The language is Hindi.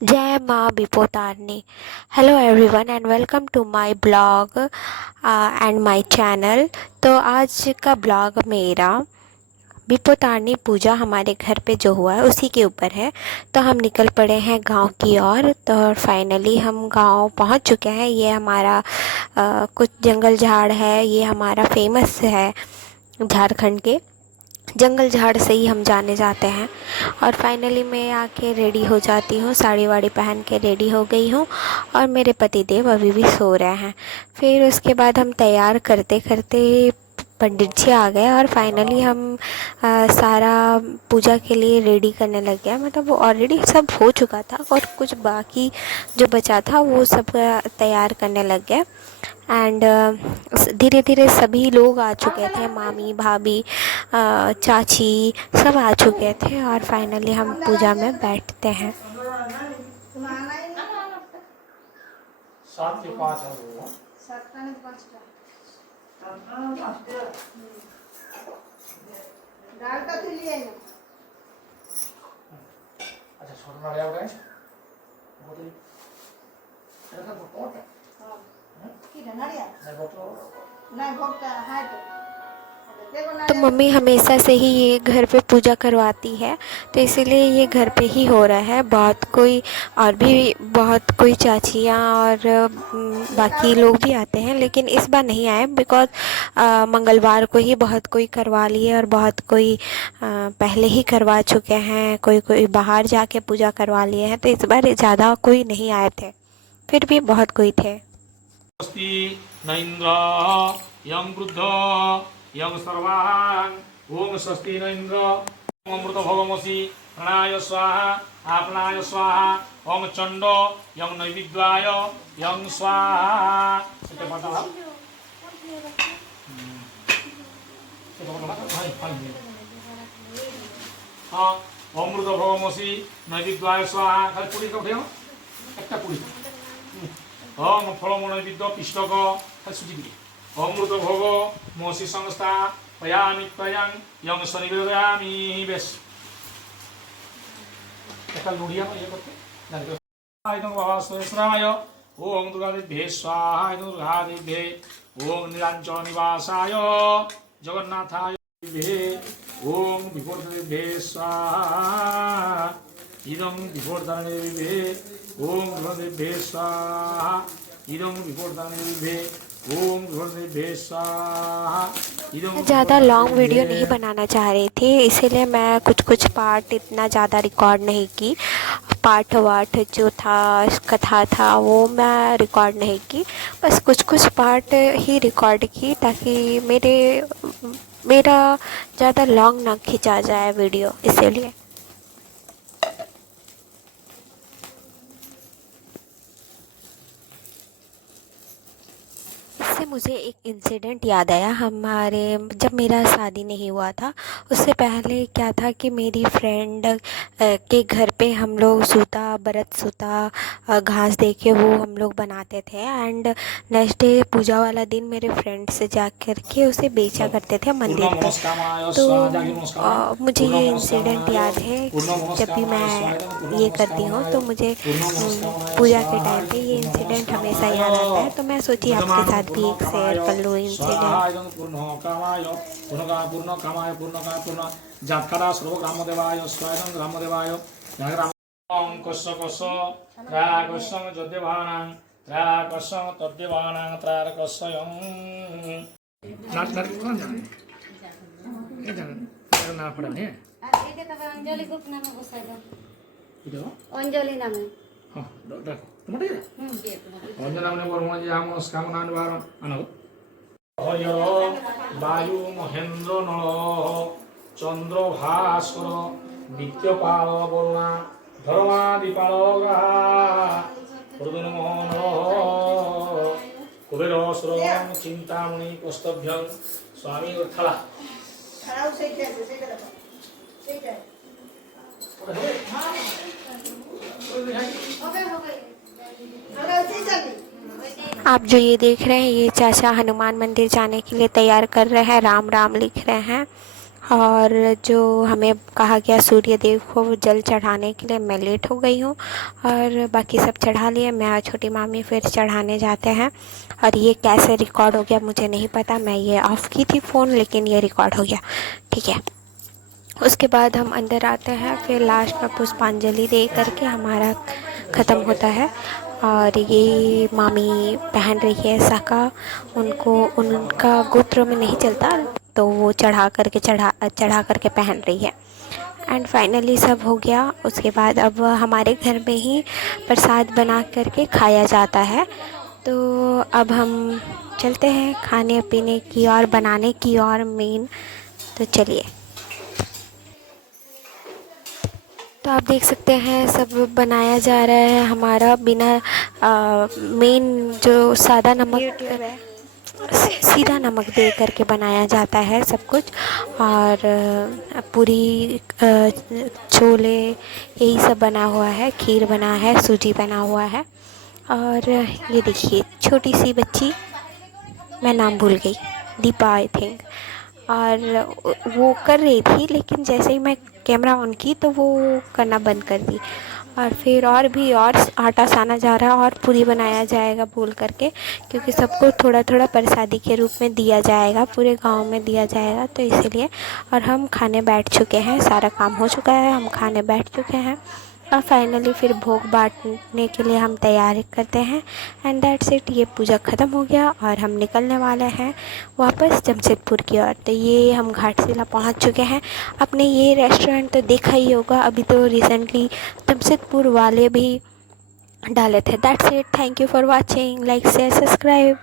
जय माँ Bipottarini. Hello everyone and welcome to my blog and my channel. तो आज का ब्लॉग मेरा बिपोतारनी पूजा हमारे घर पे जो हुआ है उसी के ऊपर है। तो हम निकल पड़े हैं गांव की ओर। तो फाइनली हम गांव पहुंच चुके हैं। ये हमारा कुछ जंगल झाड़ है, ये हमारा फेमस है झारखंड के जंगल झाड़ से ही हम जाने जाते हैं। और फाइनली मैं आके रेडी हो जाती हूँ, साड़ी वाड़ी पहन के रेडी हो गई हूँ और मेरे पति देव अभी भी सो रहे हैं। फिर उसके बाद हम तैयार करते करते पंडित जी आ गए और फाइनली हम सारा पूजा के लिए रेडी करने लग गया। मतलब वो ऑलरेडी सब हो चुका था और कुछ बाकी जो बचा था वो सब तैयार करने लग गए। एंड धीरे धीरे सभी लोग आ चुके थे, मामी भाभी चाची सब आ चुके थे और फाइनली हम पूजा में बैठते हैं। तो मम्मी हमेशा से ही ये घर पे पूजा करवाती है, तो इसीलिए ये घर पे ही हो रहा है। बहुत कोई और भी बहुत कोई चाचियाँ और बाकी लोग भी आते हैं, लेकिन इस बार नहीं आए बिकॉज़ मंगलवार को ही बहुत कोई करवा लिए और बहुत कोई पहले ही करवा चुके हैं, कोई कोई बाहर जाके पूजा करवा लिए हैं। तो इस बार ज़्यादा कोई नहीं आए थे, फिर भी बहुत कोई थे। न इंद्र यं वृद्ध यं सर्वान् ओम स्वस्ति न इंद्र अमृत भवमसि प्रणाय स्वाहा आपनाय स्वाहा ओम चंड यं नैविद्वाय यं स्वाहा। अमृत भवमसि नैविद्वाय स्वाहा। खाली पुरी उठे एक पुरी ओम फलमन विद्य पिष्टक सुचिकी अमृत भोग मोसी संस्था पयामि पयां यं सनिवेदयामि बेस একটা লুড়িয়া ইয়ে করতে জানতে আইদং বাবাস্বয়স্রায় ওম দুর্গাদেব্যে স্বাহা দুর্গাদেব্যে ওম নীলাঞ্চল নিবাসায় জগন্নাথায় দেব্যে ওম বিপর্যদেব্যে স্বাহা ইদং বিপর্যদেব্যে ओम गुरुदेव्ये स्वाहा इदं विपोर्दानेभ्ये ओम गुरुदेव्ये स्वाहा इदं। मैं ज़्यादा लॉन्ग वीडियो नहीं बनाना चाह रही थी, इसीलिए मैं कुछ कुछ पार्ट इतना ज़्यादा रिकॉर्ड नहीं की। पार्ट वार्ट जो था कथा था वो मैं रिकॉर्ड नहीं की, बस कुछ कुछ पार्ट ही रिकॉर्ड की ताकि मेरा ज़्यादा लॉन्ग ना खिंचा जाए वीडियो, इसीलिए। इससे मुझे एक इंसिडेंट याद आया। हमारे जब मेरा शादी नहीं हुआ था उससे पहले क्या था कि मेरी फ्रेंड के घर पे हम लोग सूता बरत सूता घास दे के वो हम लोग बनाते थे। एंड नेक्स्ट डे पूजा वाला दिन मेरे फ्रेंड से जा कर के उसे बेचा करते थे मंदिर पे। तो मुझे ये इंसिडेंट याद है। जब भी मैं ये करती हूँ तो मुझे पूजा के टाइम पे ये इंसिडेंट हमेशा याद आता है। तो मैं सोची आपके साथ भी एक शेयर कर लूँ इंसिडेंट। অঞ্জলি নামে বায়ু মহেন্দ্র নল চন্দ্র ভাস্কর নিত্যপাল বরুণা ধর্মাদিপাল মোহন কুবের শ্রবণ চিন্তামণি কস্তভ্যং স্বামী থালা आप जो ये देख रहे हैं ये चाचा हनुमान मंदिर जाने के लिए तैयार कर रहे हैं, राम राम लिख रहे हैं। और जो हमें कहा गया सूर्य देव को जल चढ़ाने के लिए, मैं लेट हो गई हूँ और बाकी सब चढ़ा लिए, मैं और छोटी मामी फिर चढ़ाने जाते हैं। और ये कैसे रिकॉर्ड हो गया मुझे नहीं पता, मैं ये ऑफ़ की थी फ़ोन लेकिन ये रिकॉर्ड हो गया, ठीक है। उसके बाद हम अंदर आते हैं, फिर लास्ट में पुष्पांजलि दे करके हमारा ख़त्म होता है। और ये मामी पहन रही है साका, उनको उनका गोत्र में नहीं चलता तो वो चढ़ा करके पहन रही है। एंड फाइनली सब हो गया। उसके बाद अब हमारे घर में ही प्रसाद बना करके खाया जाता है। तो अब हम चलते हैं खाने पीने की और बनाने की और मेन, तो चलिए। तो आप देख सकते हैं सब बनाया जा रहा है हमारा बिना मेन जो सादा नमक सीधा नमक दे करके बनाया जाता है सब कुछ। और पूरी छोले यही सब बना हुआ है, खीर बना है, सूजी बना हुआ है। और ये देखिए छोटी सी बच्ची, मैं नाम भूल गई, दीपा आई थिंक, और वो कर रही थी लेकिन जैसे ही मैं कैमरा ऑन की तो वो करना बंद कर दी। और फिर और भी और आटा साना जा रहा है और पूरी बनाया जाएगा बोल करके, क्योंकि सबको थोड़ा थोड़ा प्रसादी के रूप में दिया जाएगा, पूरे गांव में दिया जाएगा, तो इसीलिए। और हम खाने बैठ चुके हैं, सारा काम हो चुका है, हम खाने बैठ चुके हैं। और फाइनली फिर भोग बांटने के लिए हम तैयारी करते हैं। एंड दैट्स इट, ये पूजा ख़त्म हो गया और हम निकलने वाले हैं वापस जमशेदपुर की ओर। तो ये हम घाटशिला पहुंच चुके हैं। आपने ये रेस्टोरेंट तो देखा ही होगा, अभी तो रिसेंटली जमशेदपुर वाले भी डाले थे। That's it, thank you for watching, like share subscribe.